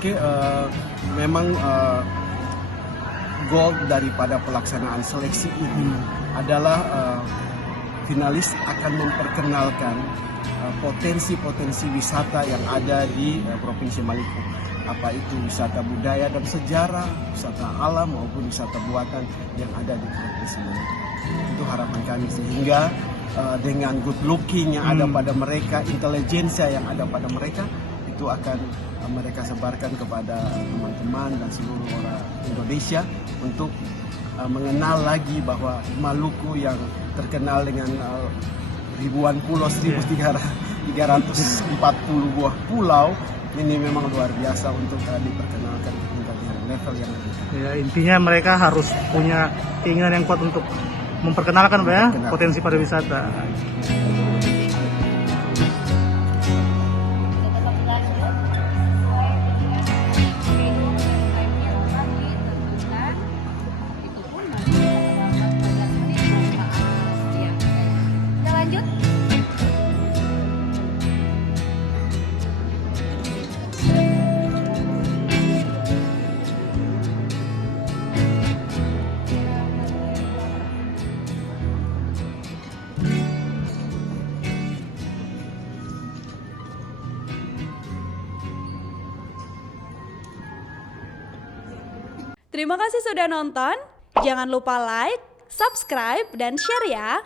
Oke, memang goal daripada pelaksanaan seleksi ini adalah finalis akan memperkenalkan potensi-potensi wisata yang ada di Provinsi Maluku. Apa itu wisata budaya dan sejarah, wisata alam maupun wisata buatan yang ada di Provinsi Maluku. Itu harapan kami, sehingga dengan good looking yang ada pada mereka, intelijensia yang ada pada mereka, itu akan mereka sebarkan kepada teman-teman dan seluruh orang Indonesia untuk mengenal lagi bahwa Maluku yang terkenal dengan ribuan pulau, 1.340 buah pulau, ini memang luar biasa untuk diperkenalkan hingga level yang lebih. Ya, intinya mereka harus punya keinginan yang kuat untuk memperkenalkan Pak ya, potensi pariwisata. Terima kasih sudah nonton. Jangan lupa like, subscribe, dan share ya.